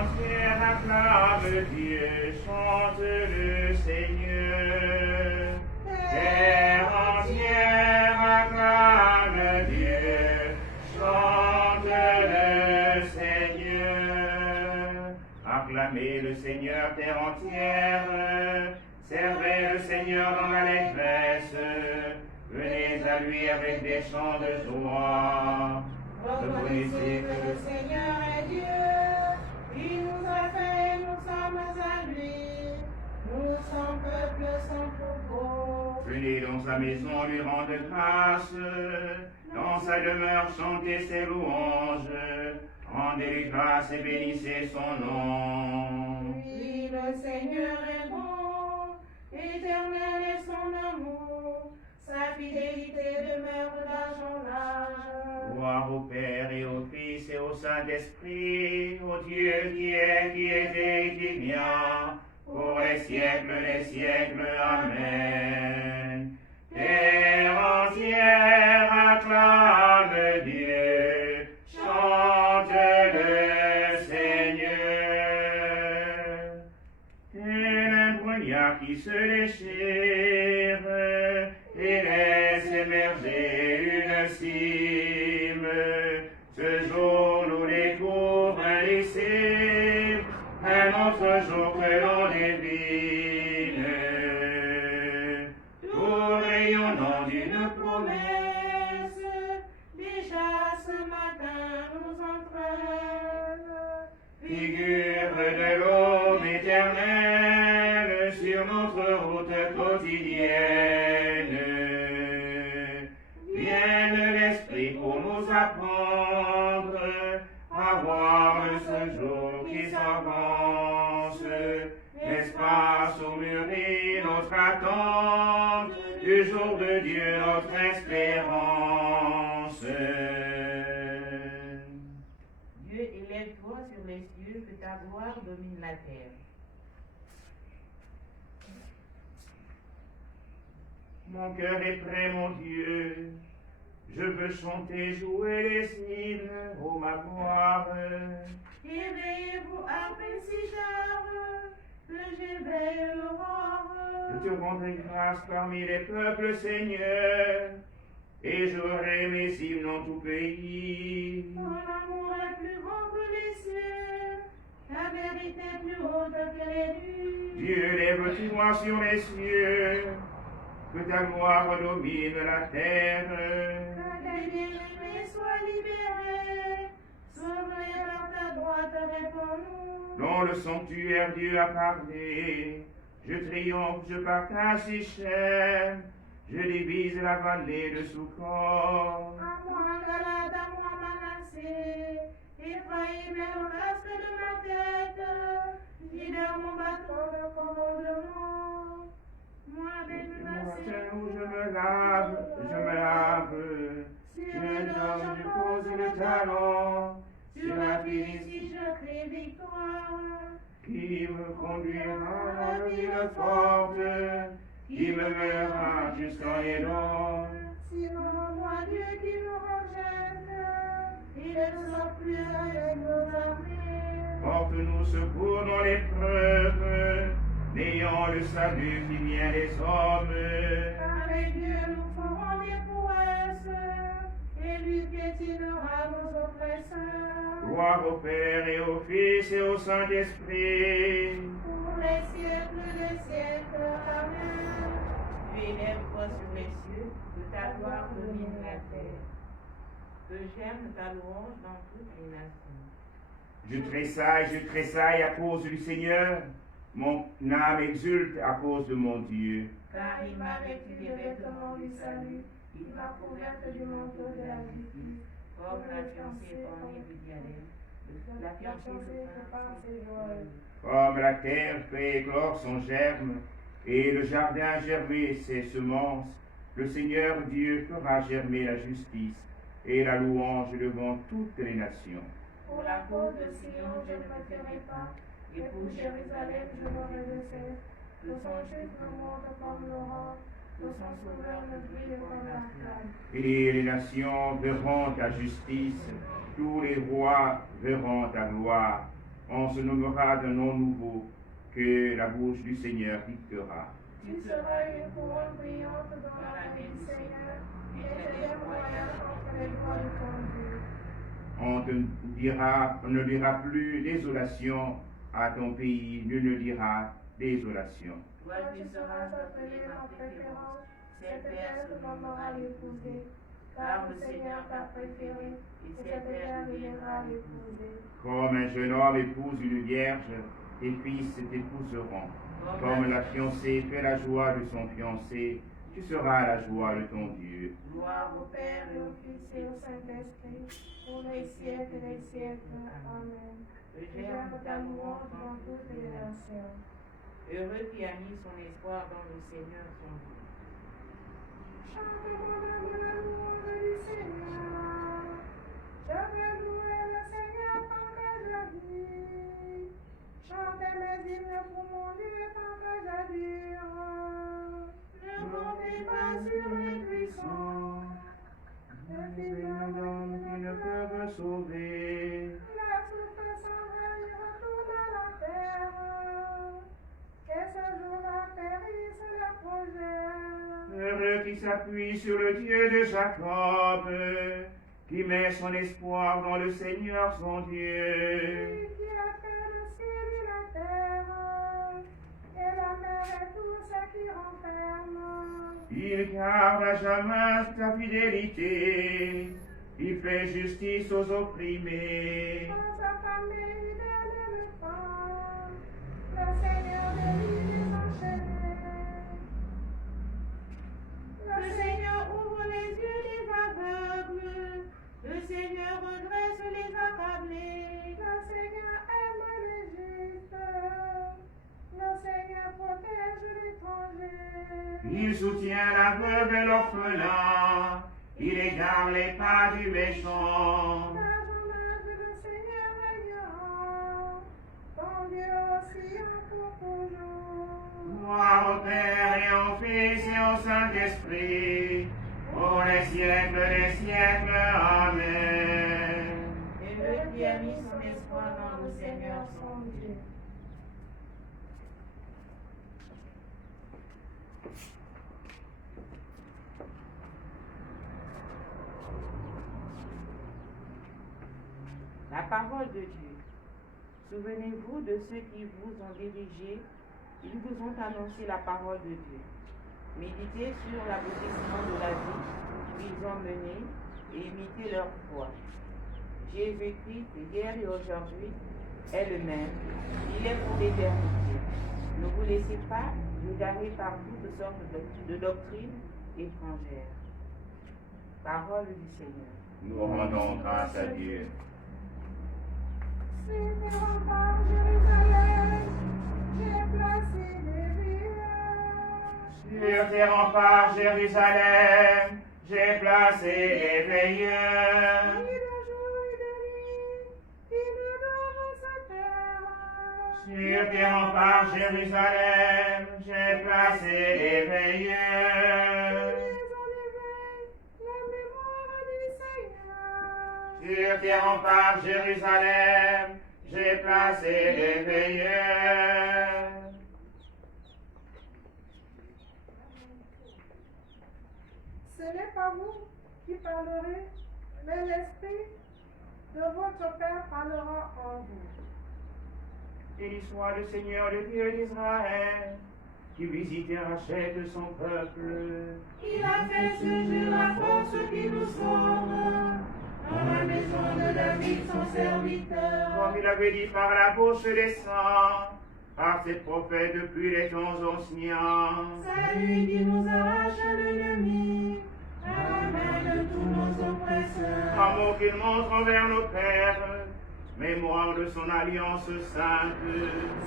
entière acclame Dieu, chante le Seigneur. Terre entière acclame Dieu, chante le Seigneur. Acclamez le Seigneur, terre entière, servez le Seigneur dans l'allégresse, venez à lui avec des chants de joie. Reconnaissez que le Seigneur est Dieu, il nous a fait, nous sommes à lui, nous sommes peuple sans troupeau. Venez dans sa maison lui rendre grâce, dans sa demeure chantez ses louanges, rendez-lui grâce et bénissez son nom. Oui, le Seigneur est bon, éternel est son amour, sa fidélité demeure d'âge en âge. Gloire au Père et au Fils et au Saint-Esprit, au Dieu qui est et qui vient, pour les siècles, Amen. Terre entière acclame Dieu, chante le Seigneur. Tel un brouillard qui se déchire et laisse émerger une cime. Ce jour nous découvre indicible, un autre jour que l'on devine. Tout rayonnant d'une Promesse, déjà ce matin nous entraîne. figure de l'homme éternel sur notre route quotidienne. Vienne l'Esprit pour nous apprendre à voir ce jour qui s'avance, l'espace où mûrit notre attente, du jour de Dieu notre espérance. Dieu, élève-toi sur les cieux, que ta gloire domine la terre. Mon cœur est prêt, mon Dieu, je veux chanter, jouer les hymnes, ô ma gloire. Éveillez-vous à Pensichard, que j'éveille l'aurore. Je te rendrai grâce parmi les peuples, Seigneur, et j'aurai mes hymnes en tout pays. Ton amour est plus grand que les cieux, ta vérité plus haute que les nuits. Dieu, lève-toi sur les cieux, que ta gloire domine la terre. Que les bien-aimés soient libérés, sauvés par ta droite, réponds-nous. Dans le sanctuaire, Dieu a parlé. Je triomphe, je partage ses chaînes, je divise la vallée de Sukkot. À moi, Galade, à moi, Manassé, Ephraïm est le reste de ma tête, leader mon bâton de commandement. Moi, béni Matin où je me lave, je donne, je pose le talon sur la ville si je crie victoire. qui me conduira à la ville forte, qui me mènera jusqu'en Édom. Sinon, moi, Dieu qui nous rejette, il ne sort plus avec nos armées. Porte-nous secours dans l'épreuve, n'ayant le salut qui vient des hommes. Avec Dieu, nous ferons des prouesses, et lui piétinera nos oppresseurs. Gloire au Père et au Fils et au Saint-Esprit. Pour les siècles des siècles, Amen. Tu élèves-toi sur les cieux, que ta gloire domine la terre. Que j'aime ta louange dans toutes les nations. Je tressaille à cause du Seigneur. Mon âme exulte à cause de mon Dieu. Car il m'a vêtu des vêtements du salut, il m'a couverte du manteau de la justice. Comme la fiancée ornée du diadème. La fiancée se peint ses joyeux. Comme la terre fait éclore son germe, et le jardin germer ses semences, le Seigneur Dieu fera germer la justice et la louange devant toutes les nations. Pour la cause de Sion, je ne me tairai pas, et pour Jérusalem, je m'aurai de cesse. Que son chute me monte comme l'aurore, que son sauveur me brille comme la flamme. Et les nations verront ta justice, tous les rois verront ta gloire. On se nommera d'un nom nouveau que la bouche du Seigneur dictera. Tu seras une couronne brillante dans la main du Seigneur, et tes lèvres royales entre les doigts de ton Dieu. On ne dira plus désolation à ton pays, nul ne dira désolation. Toi, tu seras appelé en préférence, cette terre se nommera l'épousée, car le Seigneur t'a préféré, et cette terre deviendra l'épousée. Comme un jeune homme épouse une vierge, tes fils t'épouseront. Comme la fiancée fait la joie de son fiancé, tu seras la joie de ton Dieu. Gloire au Père et au Fils et au Saint-Esprit, pour les siècles et les siècles. Amen. J'aime ta louange dans toutes les nations. Heureux qui a mis son espoir dans le Seigneur son Dieu. Chantez-moi de la louange du Seigneur. Je vais louer le Seigneur tant que je vis. Chantez mes hymnes pour mon Dieu tant que je dure. Ne montez pas sur les buissons. Le fils d'un homme qui ne peuvent sauver. La souffle s'en va, il retourne à la terre. Et ce jour-là périsse le projet. Heureux qui s'appuie sur le Dieu de Jacob, qui met son espoir dans le Seigneur son Dieu. Lui qui a fait le ciel et la terre, et la mer et tout ce qui renferme. Il garde à jamais ta fidélité, il fait justice aux opprimés. Dans sa famille, il donne le pain, le Seigneur délivre les enchaînés. Le Seigneur ouvre les yeux des aveugles, le Seigneur redresse les accablés. Le Seigneur aime les justes, le Seigneur protège l'étranger. Il soutient la veuve et l'orphelin, il égare les pas du méchant. D'âge en âge, le Seigneur régnera, ton Dieu aussi pour toujours. Gloire au Père et au Fils et au Saint-Esprit, pour les siècles des siècles. Amen. Heureux qui a mis son espoir dans le Seigneur son Dieu. La parole de Dieu. Souvenez-vous de ceux qui vous ont dirigé. Ils vous ont annoncé la parole de Dieu. Méditez sur l'aboutissement de la vie qu'ils ont menée et imitez leur foi. Jésus-Christ, hier et aujourd'hui, est le même. Il est pour l'éternité. Ne vous laissez pas égarer par toutes sortes de doctrines étrangères. Parole du Seigneur. Nous rendons grâce à Dieu. Sur tes remparts, Jérusalem, j'ai placé des veilleurs. Sur tes remparts, Jérusalem, j'ai placé les veilleurs. Nuit de jour et de nuit, ils ne dorment sa terre. Sur tes remparts, Jérusalem, j'ai placé les veilleurs. Ils ont élevé la mémoire du Seigneur. Sur tes remparts, Jérusalem, j'ai placé les veilleurs. Ce n'est pas vous qui parlerez, mais l'Esprit de votre Père parlera en vous. Béni soit le Seigneur, le Dieu d'Israël, qui visite et rachète son peuple. Il a fait surgir la force qui nous sauve, dans la maison de David son serviteur. Comme il avait dit par la bouche des saints, par ses prophètes depuis les temps anciens. C'est lui qui nous arrache l'ennemi, à la main de tous nos oppresseurs. Amour qu'il montre envers nos pères, mémoire de son alliance sainte.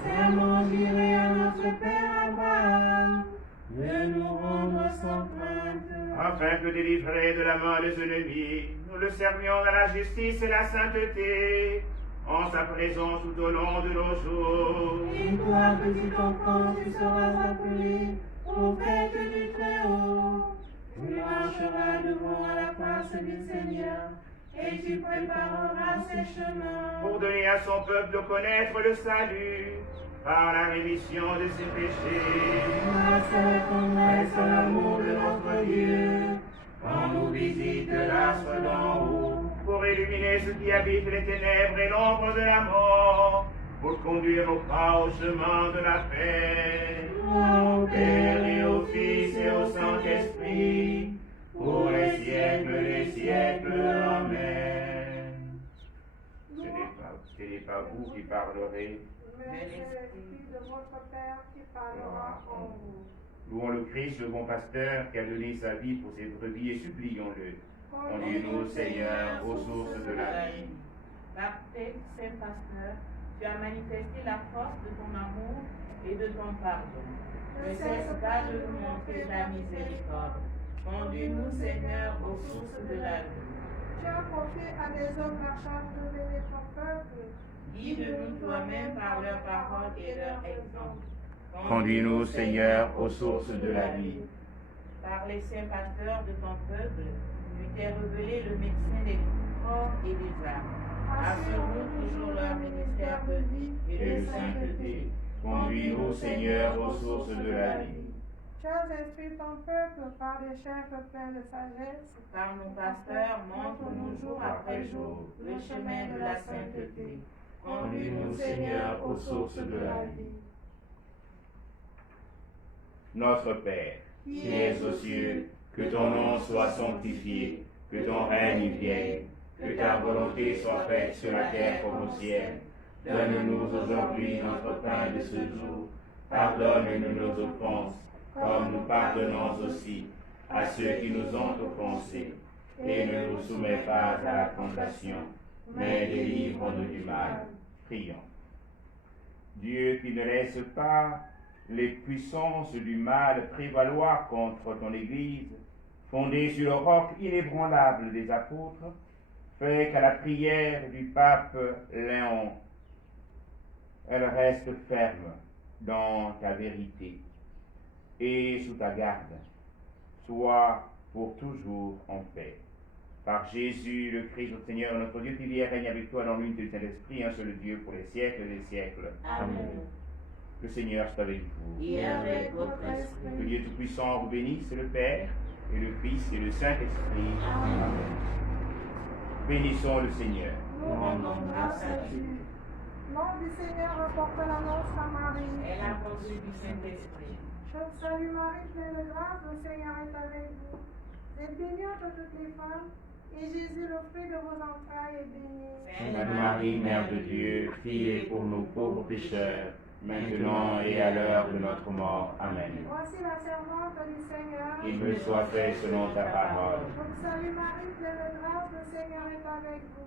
Serment juré à notre Père Abraham, de nous rendre sans crainte. Afin que délivrés de la main des ennemis, nous le servions dans la justice et la sainteté, en sa présence tout au long de nos jours. Et toi, petit enfant, tu seras appelé prophète du Très-Haut. Tu marcheras devant la face du Seigneur et tu prépareras ses chemins. pour donner à son peuple de connaître le salut par la rémission de ses péchés. Grâce à la tendresse, à l'amour de notre Dieu, quand nous visite l'astre d'en haut, pour illuminer ceux qui habitent les ténèbres et l'ombre de la mort, pour conduire nos pas au chemin de la paix. Gloire au Père et au Fils et au Saint-Esprit, pour les siècles des siècles. Amen. Ce n'est pas vous qui parlerez, mais c'est l'Esprit de votre Père qui parlera en vous. louons le Christ, le bon pasteur, qui a donné sa vie pour ses brebis, et supplions-le. Conduis-nous, Seigneur, aux sources de la vie. Parfait Saint Pasteur, tu as manifesté la force de ton amour et de ton pardon. Ne cesse pas de nous montrer ta miséricorde. Conduis-nous, Seigneur, aux sources de la vie. Tu as confié à des hommes la charge de mener ton peuple. Guide-nous toi-même par leur parole et leur exemple. Conduis-nous, Seigneur, aux sources de la vie. Par les saints pasteurs de ton peuple, tu t'es révélé le médecin des corps et des âmes. Assure-nous toujours leur ministère de vie et de sainteté. Conduis-nous, Seigneur, aux sources de la vie. Tu as instruit ton peuple par des chefs pleins de sagesse. Par nos pasteurs, montre-nous jour après jour le chemin de la sainteté. Conduis-nous, Seigneur, aux sources de la vie. Notre Père, qui es aux cieux, que ton nom soit sanctifié, que ton règne vienne, que ta volonté soit faite sur la terre comme au ciel. Donne-nous aujourd'hui notre pain de ce jour. Pardonne-nous nos offenses, comme nous pardonnons aussi à ceux qui nous ont offensés. Et ne nous soumets pas à la tentation, mais délivre-nous du mal. Prions. Dieu qui ne laisse pas les puissances du mal prévaloir contre ton Église, fondée sur le roc inébranlable des apôtres, fait qu'à la prière du pape Léon, elle reste ferme dans ta vérité et sous ta garde. Sois pour toujours en paix. Par Jésus, le Christ, notre Seigneur, notre Dieu, qui vit et règne avec toi dans l'unité du Saint-Esprit, un seul Dieu, pour les siècles des siècles. Amen. Le Seigneur soit avec vous. Et avec votre esprit. Que Dieu Tout-Puissant vous bénisse, le Père, et le Fils, et le Saint-Esprit. Amen. Bénissons le Seigneur. Nous rendons grâce à Dieu. Nom du Seigneur apporte l'annonce à Marie. Elle a conçu du Saint-Esprit. Je vous salue Marie, pleine de grâce, le Seigneur est avec vous. Vous êtes bénie entre toutes les femmes, et Jésus, le fruit de vos entrailles, est béni. Sainte Marie, Mère de Dieu, priez pour nous pauvres pécheurs, maintenant et à l'heure de notre mort. Amen. Voici la servante du Seigneur. Qu'il me soit fait selon ta parole. Je vous salue Marie, pleine de grâce, le Seigneur est avec vous.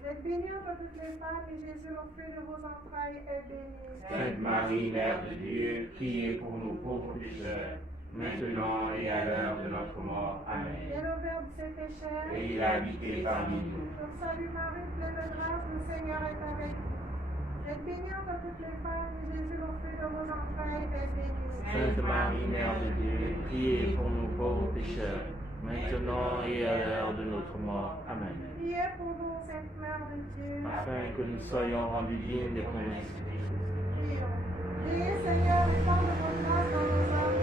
Vous êtes bénie entre toutes les femmes, et Jésus, le fruit de vos entrailles, est béni. Sainte Marie, Mère de Dieu, priez pour nous pauvres pécheurs, maintenant et à l'heure de notre mort. Amen. Et le Verbe s'est fait chair. Et il a habité parmi nous. Je vous salue Marie, pleine de grâce, le Seigneur est avec vous. Vous êtes bénie entre toutes les femmes, et Jésus, le fruit de vos entrailles, est béni. Sainte Marie, Mère de Dieu, priez pour nous pauvres pécheurs, maintenant et à l'heure de notre mort. Amen. Priez pour nous, Sainte Mère de Dieu. Afin que nous soyons rendus dignes des promesses de Christ. Prions. Priez, Seigneur, du temps de votre grâce dans nos âmes,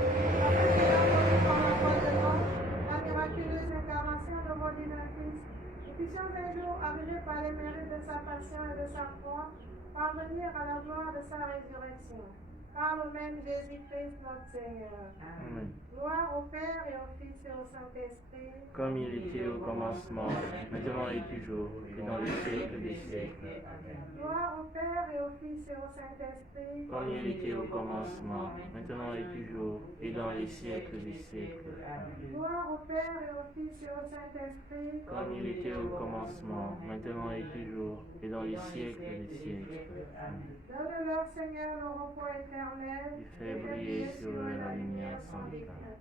afin qu'ayant entendu par la voix de l'homme la miraculeuse intervention de vos divins Fils, nous puissions un jour, arriver par les mérites de sa passion et de sa croix, parvenir à la gloire de sa résurrection. Par le même Jésus-Christ, notre Seigneur. Amen. Gloire au Père et au Fils et au Saint-Esprit. Comme il était au commencement, maintenant et toujours, et dans les siècles des siècles. Gloire au Père et au Fils et au Saint-Esprit. Comme il était au commencement, maintenant et toujours, et dans les siècles des siècles. Gloire au Père et au Fils et au Saint-Esprit. Comme il était au commencement, maintenant et toujours, et dans les siècles des siècles. Donne-leur, Seigneur, le repos éternel. Il fait briller sur eux la lumière sans éclat.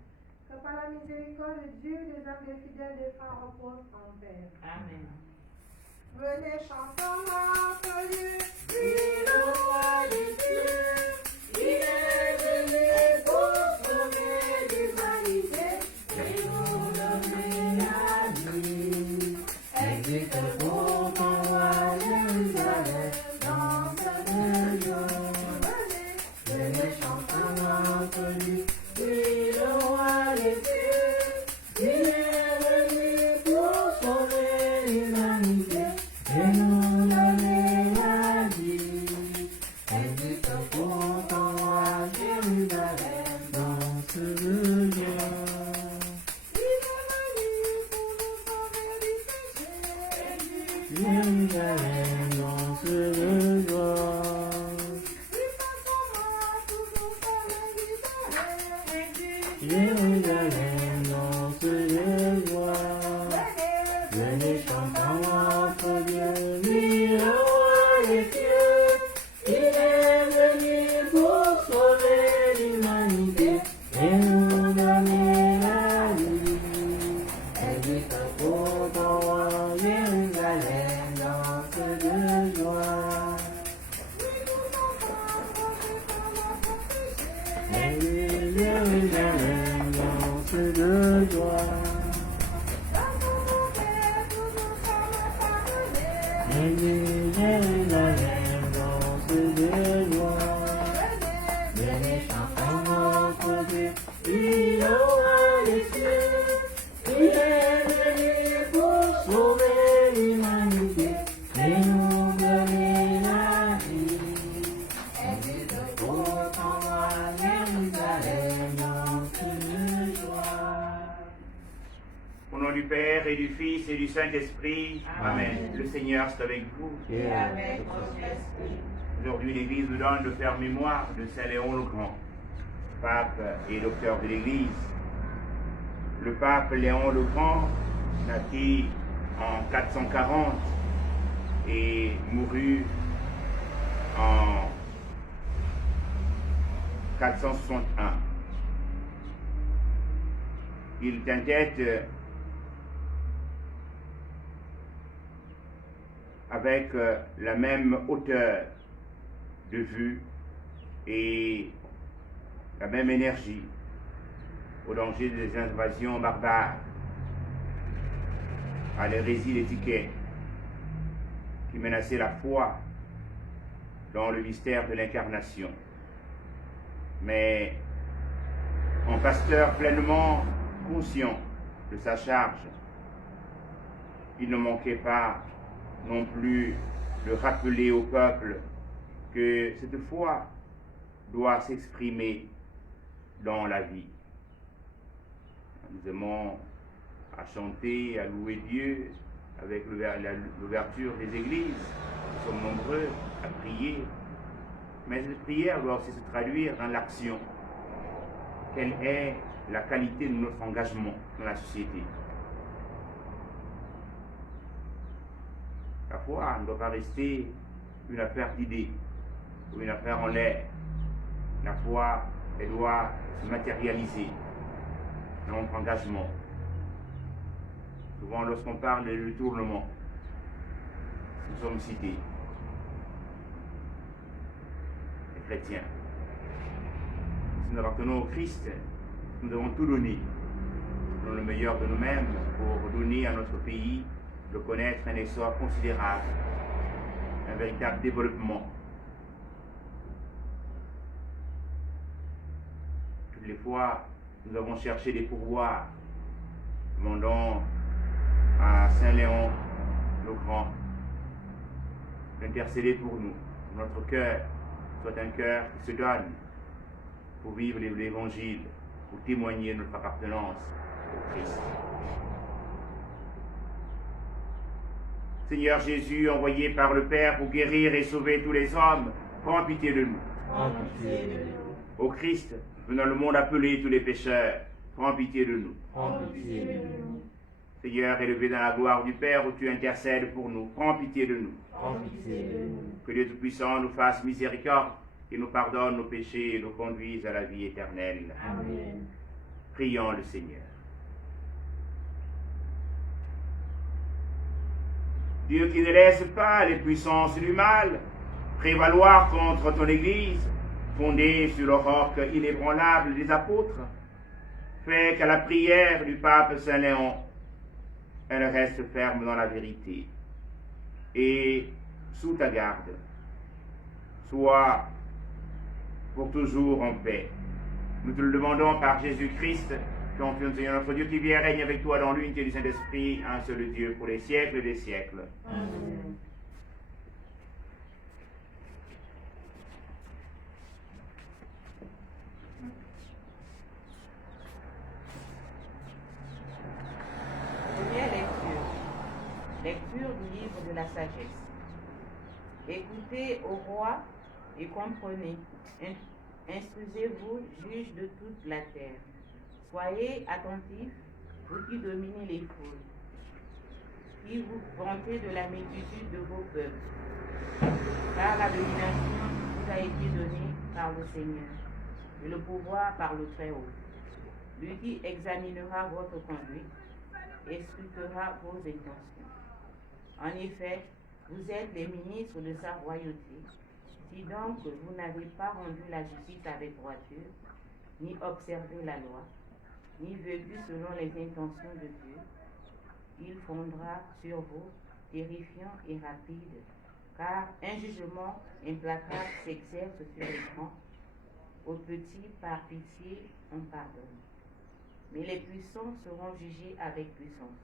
Que par la miséricorde de Dieu, les âmes des fidèles défunts reposent en paix. Amen. Venez, chantons notre Dieu, lui le roi des cieux. Il est venu pour sauver l'humanité et nous donner la vie. Exultons joie. Danse de joie. Danse de joie. Venez chantons notre Dieu, il aura les cieux. Il est venu pour sauver l'humanité et nous donner la vie. Et il te porte en moi, Jérusalem, danse de joie. Au nom du Père et du Fils et du Saint-Esprit, Amen. Le Seigneur soit avec vous. Et avec votre esprit. Aujourd'hui, l'Église nous donne de faire mémoire de Saint Léon le Grand, pape et docteur de l'Église. Le pape Léon le Grand naquit en 440 et mourut en 461. Il tint tête avec la même hauteur de vue et la même énergie au danger des invasions barbares, à l'hérésie des tickets qui menaçaient la foi dans le mystère de l'incarnation. Mais en pasteur pleinement conscient de sa charge, il ne manquait pas non plus de rappeler au peuple que cette foi doit s'exprimer dans la vie. Nous aimons à chanter, à louer Dieu avec l'ouverture des églises. Nous sommes nombreux à prier. Mais cette prière doit aussi se traduire dans l'action. Quelle est la qualité de notre engagement dans la société? La foi ne doit pas rester une affaire d'idées ou une affaire en l'air. La foi, elle doit se matérialiser dans notre engagement. Souvent, lorsqu'on parle de détournement, nous sommes cités, les chrétiens. Si nous appartenons au Christ, nous devons tout donner, dans le meilleur de nous-mêmes, pour donner à notre pays de connaître un essor considérable, un véritable développement. Toutes les fois, nous avons cherché des pourvoirs, demandant à Saint Léon le Grand d'intercéder pour nous. Notre cœur soit un cœur qui se donne pour vivre l'Évangile, pour témoigner notre appartenance au Christ. Seigneur Jésus, envoyé par le Père pour guérir et sauver tous les hommes, prends pitié de nous. Prends pitié de nous. Ô Christ, venant le monde appeler tous les pécheurs, prends pitié de nous. Prends pitié de nous. Seigneur, élevé dans la gloire du Père où tu intercèdes pour nous, prends pitié de nous. Prends pitié de nous. Que Dieu Tout-Puissant nous fasse miséricorde, qu'il nous pardonne nos péchés et nous conduise à la vie éternelle. Amen. Prions le Seigneur. Dieu qui ne laisse pas les puissances du mal prévaloir contre ton Église, fondée sur le roc inébranlable des apôtres, fais qu'à la prière du pape Saint Léon, elle reste ferme dans la vérité et sous ta garde. Sois pour toujours en paix. Nous te le demandons par Jésus-Christ, ton Fils, Seigneur notre Dieu, qui vit et règne avec toi dans l'unité du Saint-Esprit, un seul Dieu, pour les siècles des siècles. Amen. Première lecture. Lecture du livre de la sagesse. Écoutez au roi et comprenez. Instruisez-vous, juges de toute la terre. Soyez attentifs, vous qui dominez les foules, qui vous vantez de la multitude de vos peuples. Car la domination vous a été donnée par le Seigneur, et le pouvoir par le Très-Haut. Lui qui examinera votre conduite et scrutera vos intentions. En effet, Vous êtes les ministres de sa royauté. Si donc vous n'avez pas rendu la justice avec droiture, ni observé la loi, ni vécu selon les intentions de Dieu, il fondra sur vous, terrifiant et rapide, car un jugement implacable s'exerce sur les grands. Aux petits, par pitié, on pardonne. Mais les puissants seront jugés avec puissance.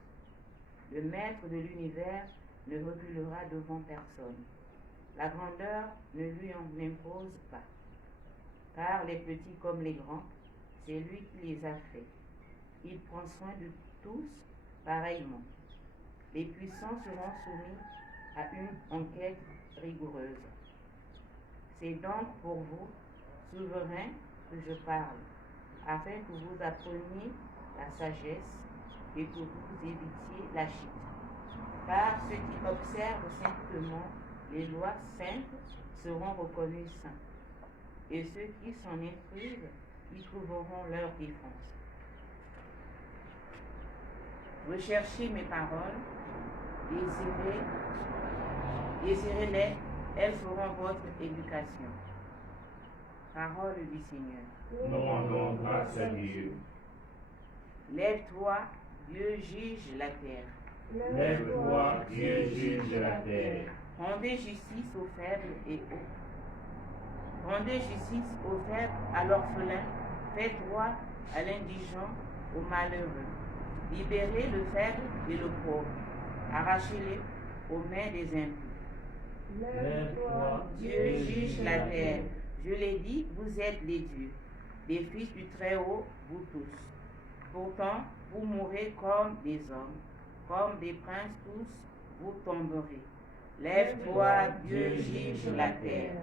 Le maître de l'univers ne reculera devant personne. La grandeur ne lui en impose pas. Car les petits comme les grands, c'est lui qui les a faits. Il prend soin de tous pareillement. Les puissants seront soumis à une enquête rigoureuse. C'est donc pour vous, souverains, que je parle, afin que vous appreniez la sagesse et que vous évitiez la chute. Car ceux qui observent simplement les lois saintes seront reconnus saints, et ceux qui s'en instruisent y trouveront leur défense. Recherchez mes paroles, désirez-les, elles feront votre éducation. Parole du Seigneur. Nous rendons grâce à Dieu. Lève-toi, Dieu juge la terre. Lève-toi, Dieu juge la terre. Rendez justice aux faibles et aux. Rendez justice aux faibles, à l'orphelin. Faites droit à l'indigent, au malheureux. Libérez le faible et le pauvre. Arrachez-les aux mains des impies. Lève-toi, Dieu juge la terre. Je l'ai dit, vous êtes les dieux, des fils du Très-Haut, vous tous. Pourtant, vous mourrez comme des hommes, comme des princes tous, vous tomberez. Lève-toi, Dieu juge la terre.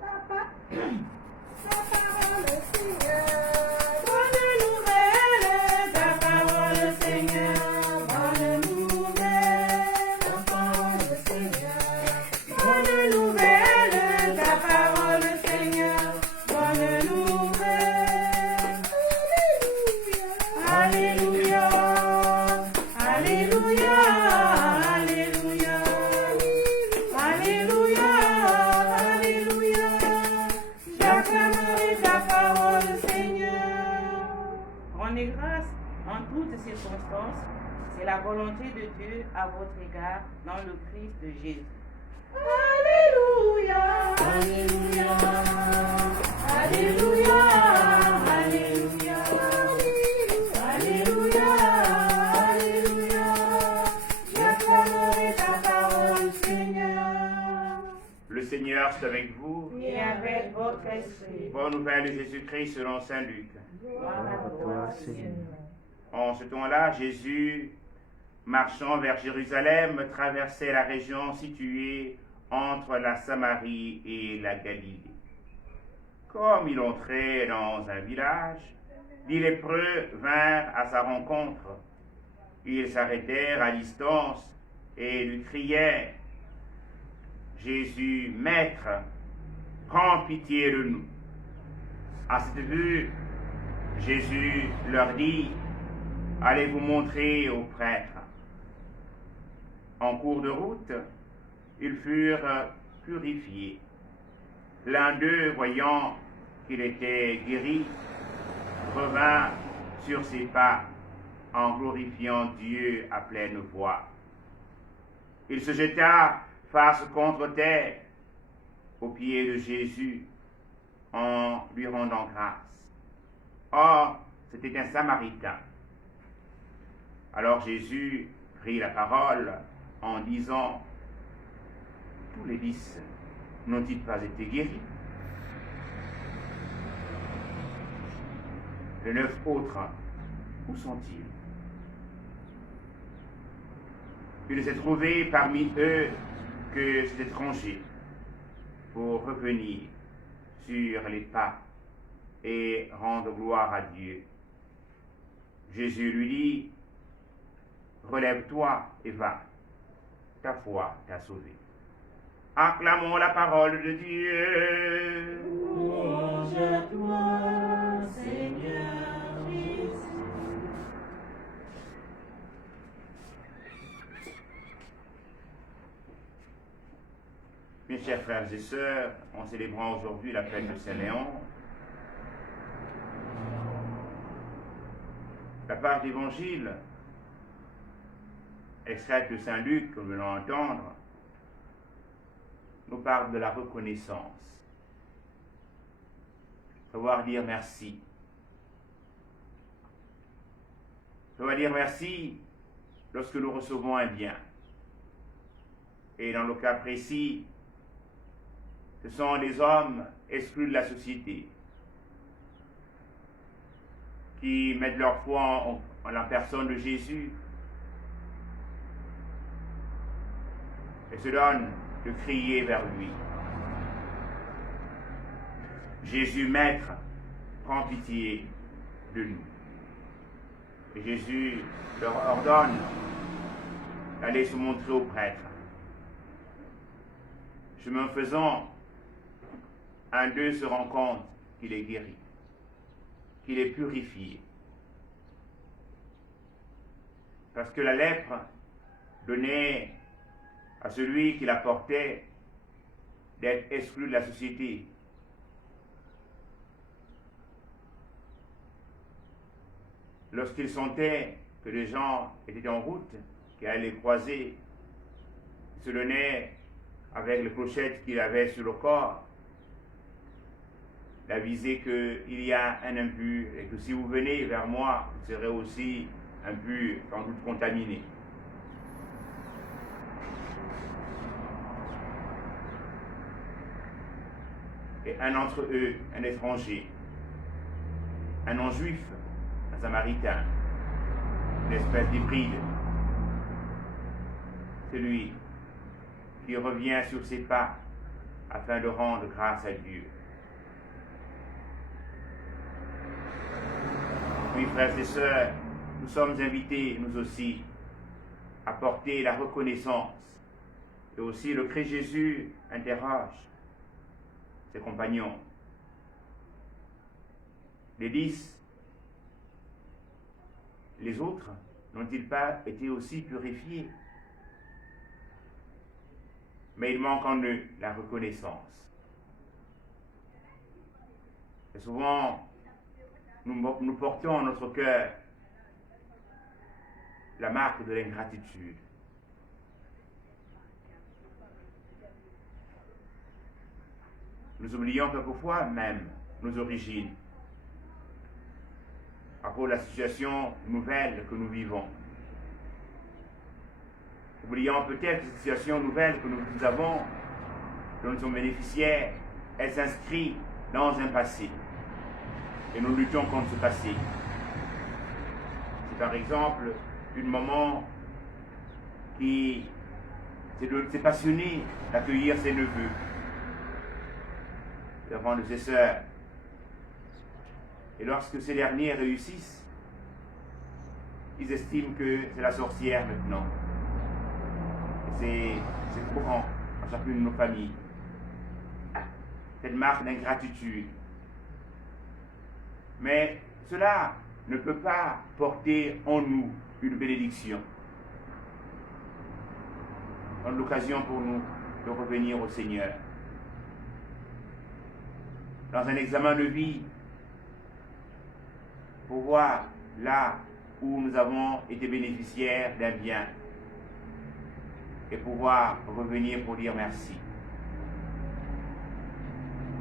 Ta parole, Seigneur, bonne nouvelle, ta parole, Seigneur, bonne nouvelle, ta parole, Seigneur, bonne nouvelle, ta parole, Seigneur, bonne nouvelle. Alléluia, Alléluia, Alléluia, Alléluia, Alléluia. J'acclamerai ta parole, Seigneur. Rendez grâce en toutes circonstances, c'est la volonté de Dieu à votre égard dans le Christ de Jésus. Alléluia, Alléluia, Alléluia, Alléluia, Alléluia, Alléluia. J'acclamerai ta parole, Seigneur. Le Seigneur est avec vous. Et avec votre esprit. Bonne nouvelle de Jésus-Christ selon saint Luc. Gloire à toi, Seigneur. En ce temps-là, Jésus, marchant vers Jérusalem, traversait la région située entre la Samarie et la Galilée. Comme il entrait dans un village, des lépreux vinrent à sa rencontre. Ils s'arrêtèrent à distance et lui crièrent: Jésus, Maître, prends pitié de nous. À cette vue, Jésus leur dit: Allez vous montrer aux prêtres. En cours de route, ils furent purifiés. L'un d'eux, voyant qu'il était guéri, revint sur ses pas en glorifiant Dieu à pleine voix. Il se jeta face contre terre aux pieds de Jésus en lui rendant grâce. Or, c'était un Samaritain. Alors Jésus prit la parole en disant: Tous les 10 n'ont-ils pas été guéris? Les 9 autres, où sont-ils? Il ne s'est trouvé parmi eux que cet étranger pour revenir sur les pas et rendre gloire à Dieu. Jésus lui dit: Relève-toi et va, ta foi t'a sauvé. Acclamons la parole de Dieu. Louange à toi, Seigneur Jésus. Mes chers frères et sœurs, en célébrant aujourd'hui la fête de Saint-Léon, la page d'évangile extraite de Saint Luc, comme nous venons d'entendre, nous parle de la reconnaissance. Savoir dire merci. Savoir dire merci lorsque nous recevons un bien. Et dans le cas précis, ce sont des hommes exclus de la société qui mettent leur foi en la personne de Jésus et se donnent de crier vers lui. Jésus Maître, prends pitié de nous. Et Jésus leur ordonne d'aller se montrer au prêtre. Chemin faisant, un d'eux se rend compte qu'il est guéri, qu'il est purifié. Parce que la lèpre donnait à celui qui la portait d'être exclu de la société. Lorsqu'il sentait que les gens étaient en route, qu'il allait les croiser, il se donnait, avec les clochettes qu'il avait sur le corps, d'aviser qu'il y a un impur et que si vous venez vers moi, vous serez aussi impur, sans doute contaminé. Et un d'entre eux, un étranger, un non-juif, un samaritain, une espèce d'hybride, celui qui revient sur ses pas afin de rendre grâce à Dieu. Oui, frères et sœurs, nous sommes invités, nous aussi, à porter la reconnaissance. Et aussi, le Christ Jésus interroge ses compagnons. Les 10, les autres, n'ont-ils pas été aussi purifiés? Mais il manque en eux la reconnaissance. Et souvent, nous portons en notre cœur la marque de l'ingratitude. Nous oublions quelquefois même nos origines à cause de la situation nouvelle que nous vivons. Oublions peut-être cette situation nouvelle que nous avons, dont nous sommes bénéficiaires, elle s'inscrit dans un passé. Et nous luttons contre ce passé. C'est par exemple une maman qui s'est passionnée d'accueillir ses neveux devant de ses sœurs. Et lorsque ces derniers réussissent, ils estiment que c'est la sorcière maintenant. Et c'est courant dans chacune de nos familles. Cette marque d'ingratitude. Mais cela ne peut pas porter en nous une bénédiction. Dans l'occasion pour nous de revenir au Seigneur. Dans un examen de vie, pour voir là où nous avons été bénéficiaires d'un bien et pouvoir revenir pour dire merci.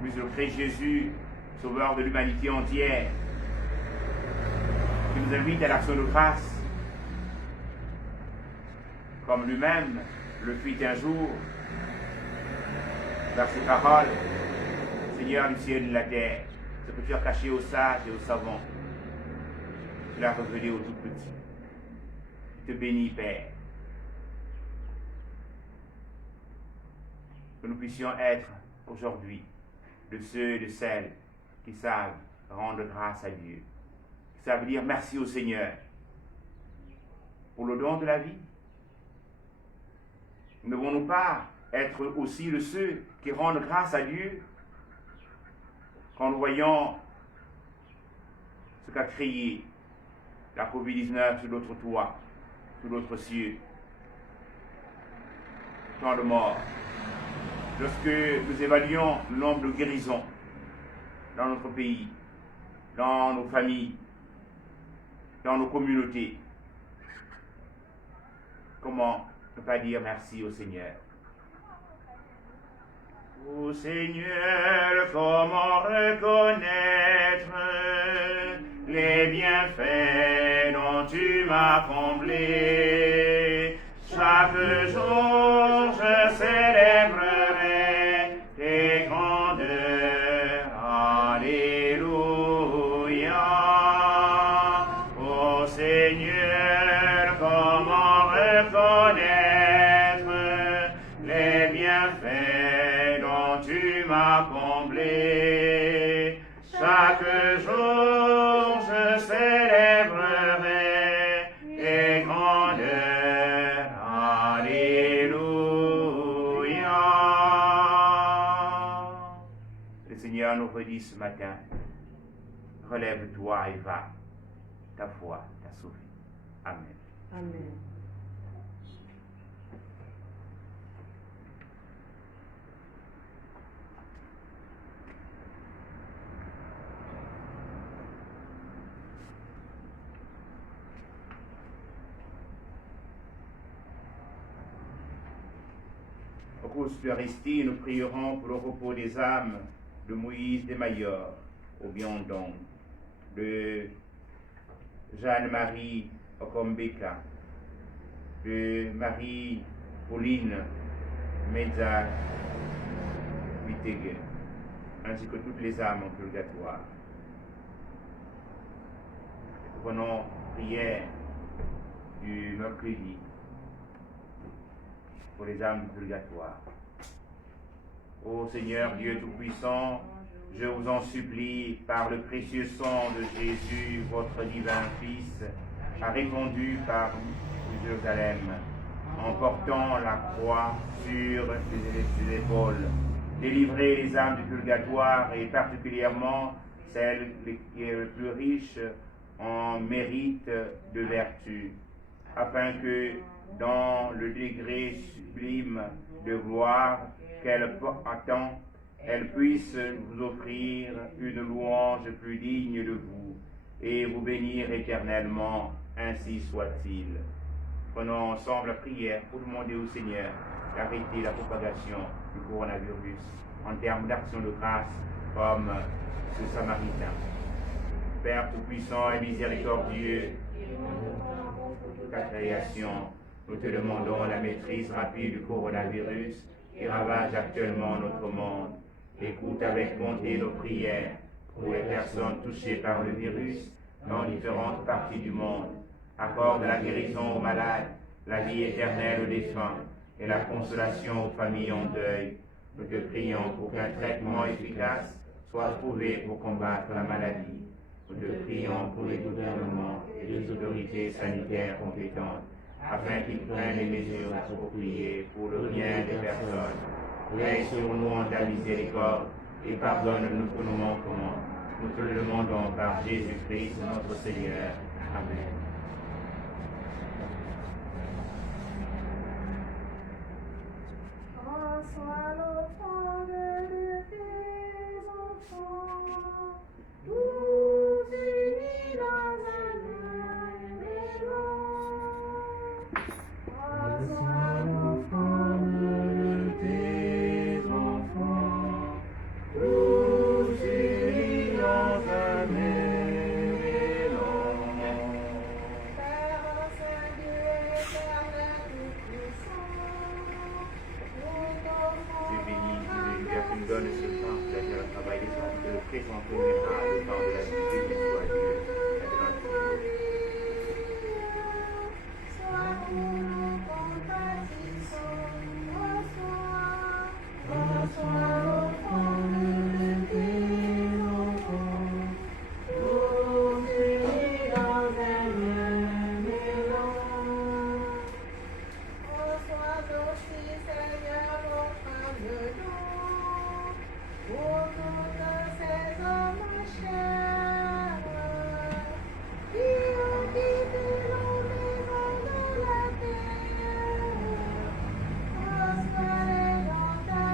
Puis le Christ Jésus, Sauveur de l'humanité entière, qui nous invite à l'action de grâce, comme lui-même le fit un jour, par ses paroles, Seigneur du ciel et de la terre, ce que tu as caché aux sages et aux savants, tu l'as révélé aux tout petits. Je te bénis, Père. Que nous puissions être aujourd'hui de ceux et de celles qui savent rendre grâce à Dieu, qui savent dire merci au Seigneur pour le don de la vie. Ne devons-nous pas être aussi de ceux qui rendent grâce à Dieu quand nous voyons ce qu'a créé la COVID-19 sur notre toit, sur notre cieux, tant de morts, lorsque nous évaluons le nombre de guérisons dans notre pays, dans nos familles, dans nos communautés, comment ne pas dire merci au Seigneur? Ô Seigneur, comment reconnaître les bienfaits dont tu m'as comblé? Chaque jour je célébrerai tes grandeurs. Alléluia. Ô Seigneur, comment reconnaître les bienfaits dont tu m'as comblé? Chaque jour je célébrerai tes grandeurs. Alléluia. Le Seigneur nous redit ce matin, relève-toi et va, ta foi t'a sauvé. Amen. Amen. Au cours de l'Eucharistie, nous prierons pour le repos des âmes de Moïse Desmaillors, au Biondon, de Jeanne-Marie Okombeka, de Marie-Pauline Meza Witege, ainsi que toutes les âmes en purgatoire. Prenons prière du mercredi pour les âmes du purgatoire. Ô Seigneur Dieu Tout-Puissant, je vous en supplie, par le précieux sang de Jésus, votre divin Fils, a répandu par Jérusalem, en portant la croix sur ses épaules. Délivrez les âmes du purgatoire, et particulièrement celles qui sont les plus riches en mérite de vertu, afin que, dans le degré sublime de gloire qu'elle attend, elle puisse vous offrir une louange plus digne de vous et vous bénir éternellement, ainsi soit-il. Prenons ensemble la prière pour demander au Seigneur d'arrêter la propagation du coronavirus en termes d'action de grâce comme ce Samaritain. Père Tout-Puissant et miséricordieux, toute la création, nous te demandons la maîtrise rapide du coronavirus qui ravage actuellement notre monde. Écoute avec bonté nos prières pour les personnes touchées par le virus dans différentes parties du monde. Accorde la guérison aux malades, la vie éternelle aux défunts et la consolation aux familles en deuil. Nous te prions pour qu'un traitement efficace soit trouvé pour combattre la maladie. Nous te prions pour les gouvernements et les autorités sanitaires compétentes, afin qu'ils prennent les mesures appropriées pour le bien des personnes. Veille sur nous en ta miséricorde et pardonne-nous pour nos manquements. Nous te le demandons par Jésus-Christ, notre Seigneur. Amen. Reçois l'offrande de tes enfants, tous unis dans un même élan. Reçois l'offrande de tes enfants, tous unis dans un même élan. Père Saint-Dieu, éternel tout-puissant, Dieu béni, Dieu de l'univers qui nous donne ce temps, c'est-à-dire le travail des hommes, de le présenter au miracle, le temps de la vie, béni soit Dieu, maintenant et toujours. sois pour nous compatissant, reçois l'offrande de tes enfants, tous unis dans un même élan. Reçois aussi, Seigneur, l'offrande de dons, pour toutes ces hommes chers, qui ont quitté nos maisons de la terre. Reçois-les dans ta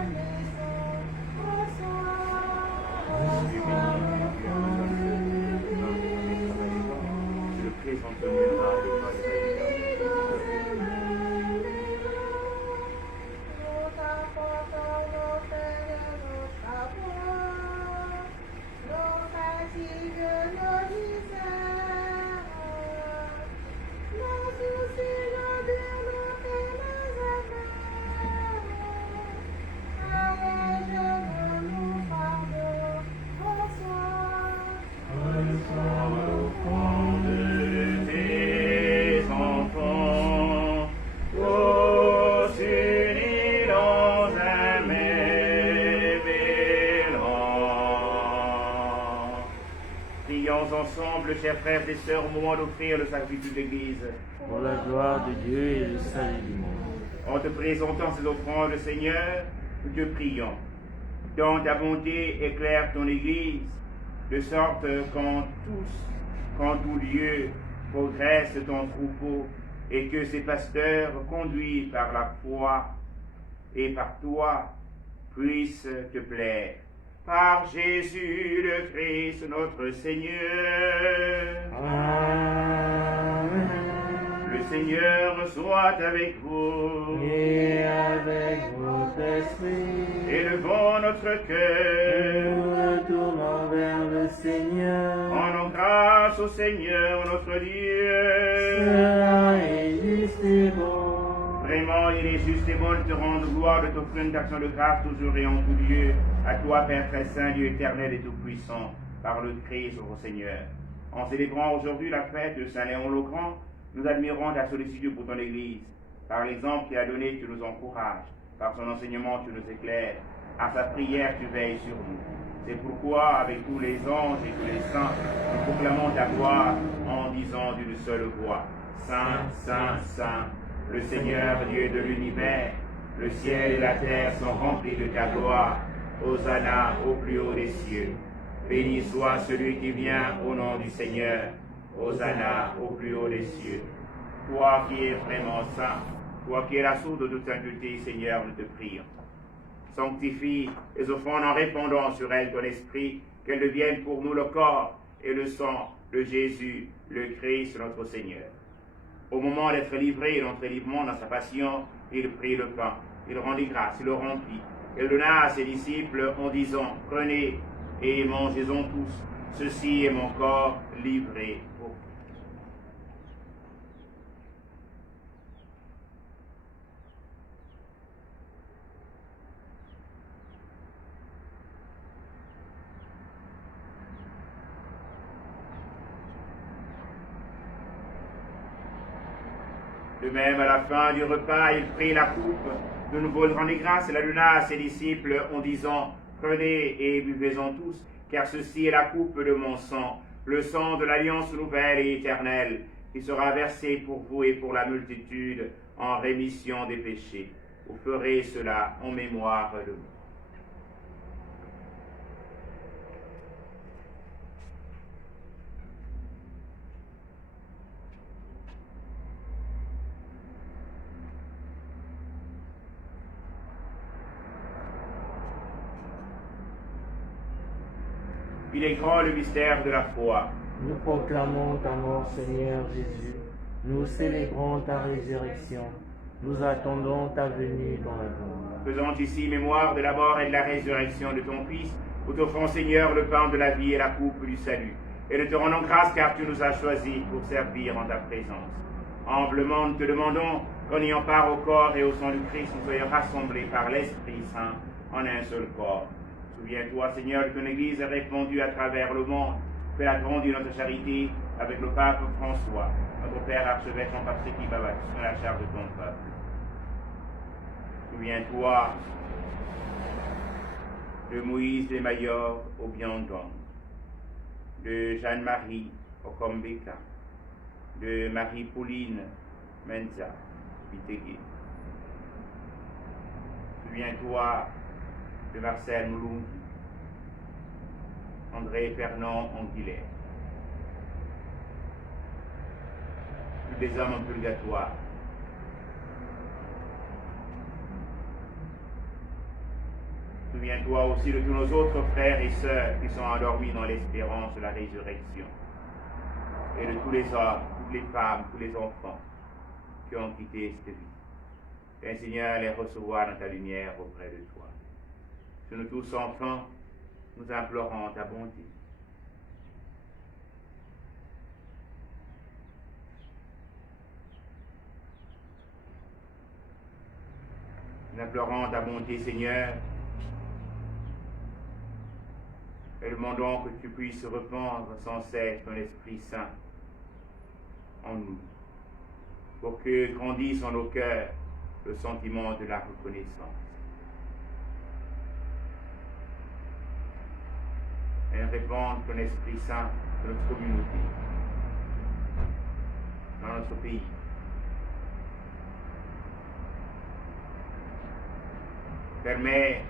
prions ensemble, chers frères et sœurs, au moment d'offrir le sacrifice de l'Église. pour la gloire de Dieu et le salut du monde. En te présentant ces offrandes, Seigneur, nous te prions. Dans ta bonté, éclaire ton Église, de sorte qu'en tout lieu, progresse ton troupeau, et que ces pasteurs, conduits par la foi et par toi, puissent te plaire. Par Jésus le Christ, notre Seigneur. Amen. Le Seigneur soit avec vous. Et avec votre esprit, Élevons notre cœur. nous retournons vers le Seigneur. Rendons grâce au Seigneur notre Dieu. Cela est juste et bon. Vraiment, il est juste et bon de te rendre gloire, de t'offrir une action de grâce toujours et en tout lieu. À toi, Père très saint, Dieu éternel et tout-puissant, par le Christ, notre Seigneur. En célébrant aujourd'hui la fête de Saint Léon le Grand, nous admirons ta sollicitude pour ton Église. Par l'exemple qu'il a donné, tu nous encourages. Par son enseignement, tu nous éclaires. À sa prière, tu veilles sur nous. C'est pourquoi, avec tous les anges et tous les saints, nous proclamons ta gloire en disant d'une seule voix: Saint, Saint, Saint, le Seigneur Dieu de l'univers, le ciel et la terre sont remplis de ta gloire. Hosanna au plus haut des cieux. Béni soit celui qui vient au nom du Seigneur. Hosanna au plus haut des cieux. Toi qui es vraiment saint, toi qui es la source de toute sainteté, Seigneur, nous te prions. Sanctifie les offrandes en répandant sur elles ton esprit, qu'elles deviennent pour nous le corps et le sang de Jésus, le Christ, notre Seigneur. Au moment d'être livré et d'entrer librement dans sa passion, il prit le pain, il rendit grâce, il le rompit, et le donna à ses disciples en disant: Prenez et mangez-en tous, ceci est mon corps livré pour vous. De même, à la fin du repas, il prit la coupe, de nouveau il rendit grâce et la donna à ses disciples en disant: Prenez et buvez-en tous, car ceci est la coupe de mon sang, le sang de l'alliance nouvelle et éternelle, qui sera versé pour vous et pour la multitude en rémission des péchés. Vous ferez cela en mémoire de moi. Il est grand le mystère de la foi. Nous proclamons ta mort, Seigneur Jésus. Nous célébrons ta résurrection. Nous attendons ta venue dans la gloire. Faisant ici mémoire de la mort et de la résurrection de ton Fils, nous t'offrons, Seigneur, le pain de la vie et la coupe du salut. Et nous te rendons grâce car tu nous as choisis pour servir en ta présence. Humblement, nous te demandons qu'en ayant part au corps et au sang du Christ, nous soyons rassemblés par l'Esprit Saint en un seul corps. Souviens-toi, Seigneur, de ton Église répandue à travers le monde. Fais agrandir notre charité avec le pape François, notre Père archevêque en qui va sur la charge de ton peuple. Souviens-toi de Moïse de Mayor au Biandong, de Jeanne-Marie au Kombeka, de Marie-Pauline Menza, Bitegué. Souviens-toi de Marcel Moulou, André Fernand Anguillet, tous les hommes en purgatoire. Souviens-toi aussi de tous nos autres frères et sœurs qui sont endormis dans l'espérance de la résurrection, et de tous les hommes, toutes les femmes, tous les enfants qui ont quitté cette vie. Qu'un Seigneur les recevoir dans ta lumière auprès de toi. Sur nous tous, enfants, nous implorons ta bonté. Nous implorons ta bonté, Seigneur, et demandons que tu puisses répandre sans cesse ton Esprit Saint en nous, pour que grandisse en nos cœurs le sentiment de la reconnaissance. Et répande ton Esprit Saint dans notre communauté, dans notre pays. Permets,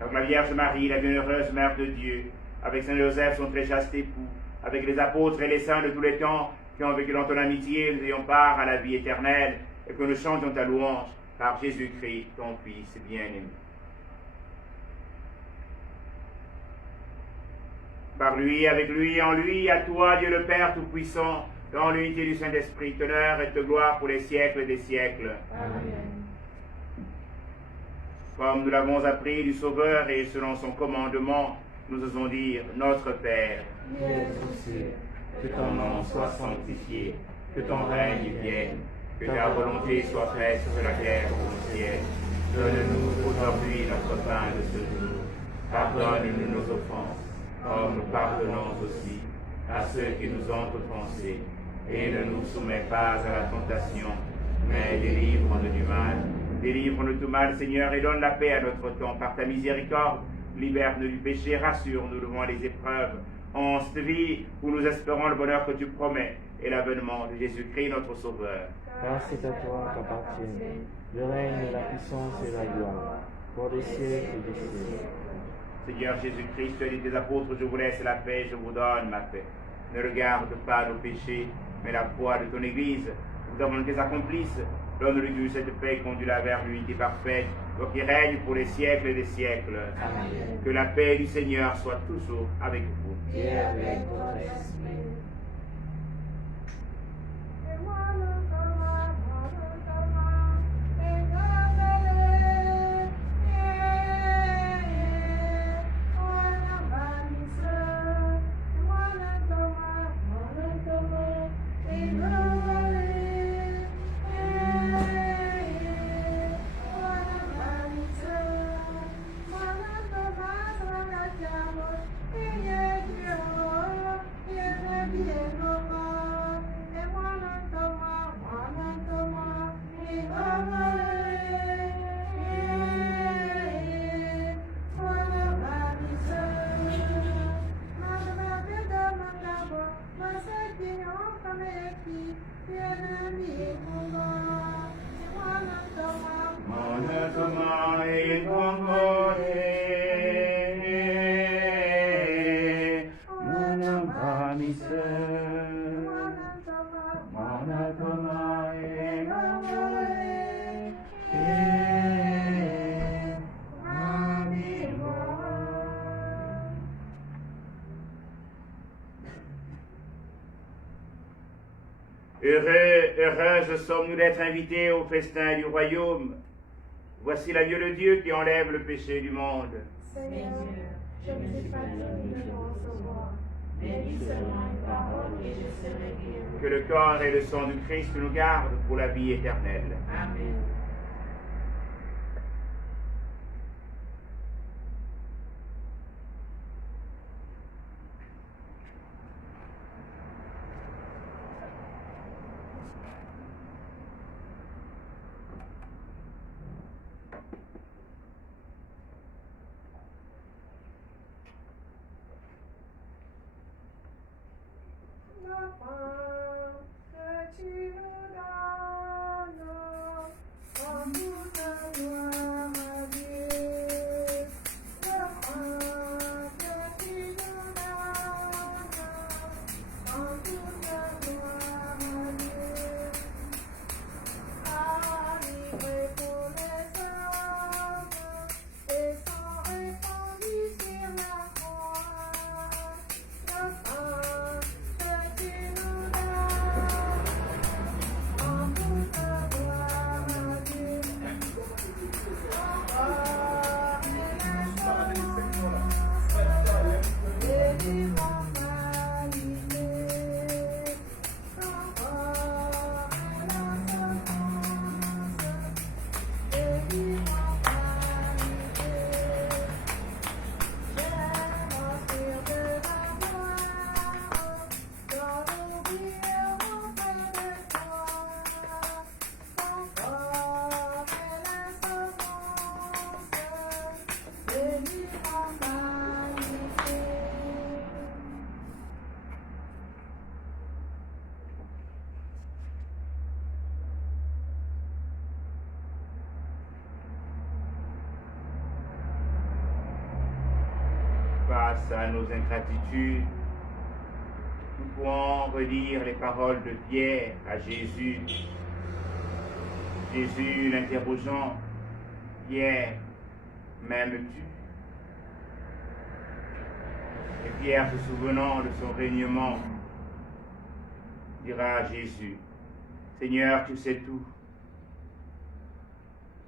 avec la Vierge Marie, la bienheureuse Mère de Dieu, avec Saint Joseph, son très chaste époux, avec les apôtres et les saints de tous les temps qui ont vécu dans ton amitié, nous ayons part à la vie éternelle et que nous chantions ta louange par Jésus-Christ, ton Fils bien-aimé. Par lui, avec lui, en lui, à toi, Dieu le Père Tout-Puissant, dans l'unité du Saint-Esprit, honneur et de gloire pour les siècles des siècles. Amen. Comme nous l'avons appris du Sauveur et selon son commandement, nous osons dire Notre Père, qui es aux cieux, que ton nom soit sanctifié, que ton règne vienne, que ta volonté soit faite sur la terre comme au ciel. Donne-nous aujourd'hui notre pain de ce jour. Pardonne-nous nos offenses, comme nous pardonnons aussi à ceux qui nous ont offensés. Et ne nous soumets pas à la tentation, mais délivre-nous du mal. Délivre-nous de tout mal, Seigneur, et donne la paix à notre temps. Par ta miséricorde, libère-nous du péché, rassure-nous devant les épreuves. En cette vie où nous espérons le bonheur que tu promets et l'avènement de Jésus-Christ, notre Sauveur. Car c'est à toi qu'appartiennent le règne, la puissance et la gloire, pour les siècles des siècles. Seigneur Jésus-Christ, tu as dit tes apôtres, je vous laisse la paix, je vous donne ma paix. Ne regarde pas nos péchés, mais la foi de ton Église. Nous avons tes accomplisse. Donne-lui cette paix, conduis-la vers l'unité parfaite, toi qui règne pour les siècles des siècles. Amen. Que la paix du Seigneur soit toujours avec vous. Et avec votre esprit. Heureuses sommes-nous d'être invités au festin du royaume. Voici l'agneau de Dieu qui enlève le péché du monde. Seigneur, je ne suis pas digne de le recevoir, mais dis seulement une parole et je serai guéri. Que le corps et le sang du Christ nous gardent pour la vie éternelle. Amen. face à nos ingratitudes, nous pouvons redire les paroles de Pierre à Jésus. Jésus l'interrogeant, Pierre, m'aimes-tu? Et Pierre, se souvenant de son règnement, dira à Jésus, Seigneur, tu sais tout.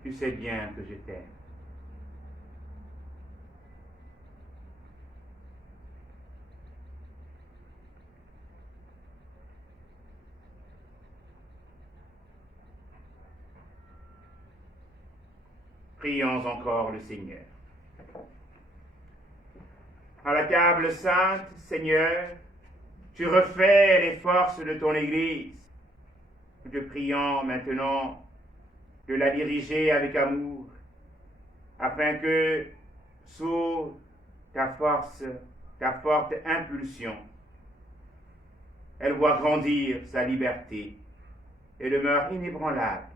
Tu sais bien que je t'aime. Prions encore le Seigneur. À la table sainte, Seigneur, tu refais les forces de ton Église. Nous te prions maintenant de la diriger avec amour, afin que, sous ta force, ta forte impulsion, elle voit grandir sa liberté et demeure inébranlable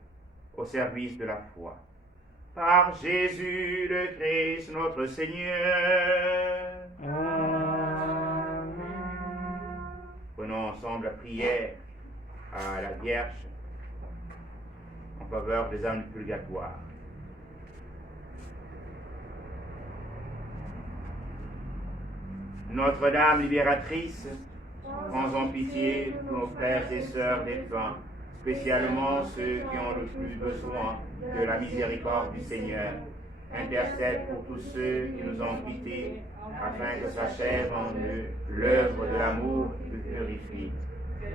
au service de la foi. Par Jésus le Christ, notre Seigneur. Amen. Prenons ensemble la prière à la Vierge en faveur des âmes du purgatoire. Notre-Dame libératrice, prends en pitié tous nos frères et sœurs défunts, spécialement ceux qui ont le plus besoin de la miséricorde du Seigneur. Intercède pour tous ceux qui nous ont quittés, afin que s'achève en eux l'œuvre de l'amour qui nous purifie.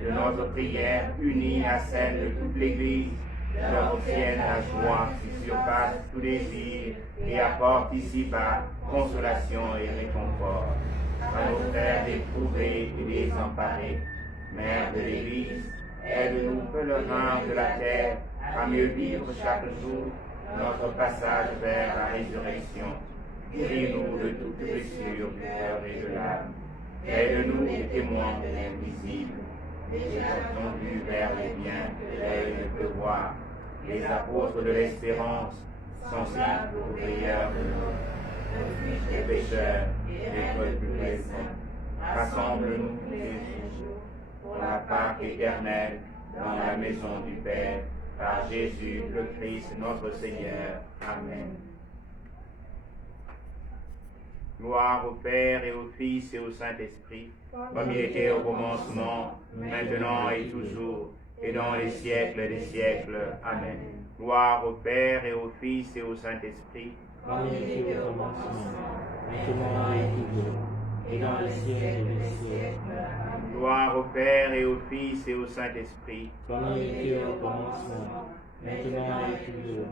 De notre prière unie à celle de toute l'Église, leur obtienne la joie qui surpasse tout désir et apporte ici-bas consolation et réconfort. À nos frères éprouvés et désemparés, Mère de l'Église, aide-nous, pèlerins de la terre, à mieux vivre chaque jour notre passage vers la résurrection. Guéris-nous de toute blessure du cœur et de l'âme. Aide-nous, les témoins de l'invisible, les entendus vers les biens que l'œil ne peut voir, les apôtres de l'espérance, sensibles aux veilleurs de nous, refuge des pécheurs et récolte du présent. Rassemble-nous tous les jours pour la Pâque éternelle dans la maison du Père, par Jésus le Christ notre Seigneur. Amen. Gloire au Père et au Fils et au Saint-Esprit, comme il était au commencement, maintenant et toujours, et dans les siècles des siècles. Amen. Gloire au Père et au Fils et au Saint-Esprit, comme il était au commencement, maintenant et toujours, et dans les siècles des siècles. Amen. Gloire au Père et au Fils et au Saint-Esprit, comme il était au commencement, maintenant et toujours,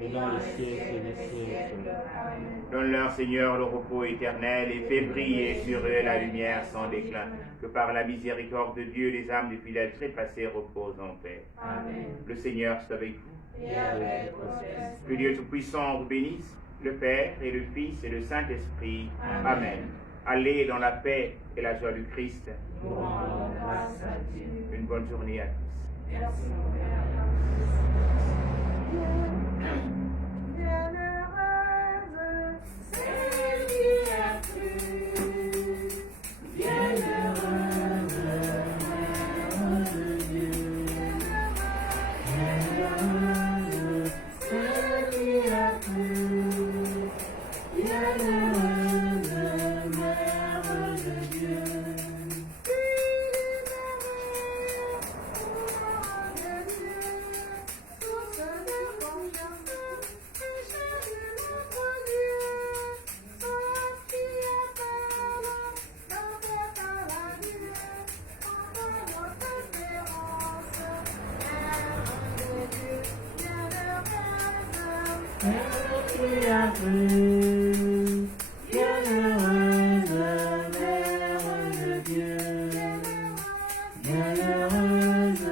et dans les siècles des siècles. Amen. Donne-leur, Seigneur, le repos éternel et fais briller sur eux la lumière sans déclin, que par la miséricorde de Dieu, les âmes des fidèles trépassés reposent en paix. Amen. Le Seigneur soit avec vous. Et avec votre esprit. Que Dieu Tout-Puissant vous bénisse, le Père et le Fils et le Saint-Esprit. Amen. Allez dans la paix et la joie du Christ. Nous rendons grâce à Dieu. Une bonne journée à tous. Merci, mon Père. Bienheureuse, celle qui a cru. Bienheureuse, Mère de Dieu. Bienheureuse, celle qui a cru. Bienheureuse, Mère de Dieu. Bienheureuse,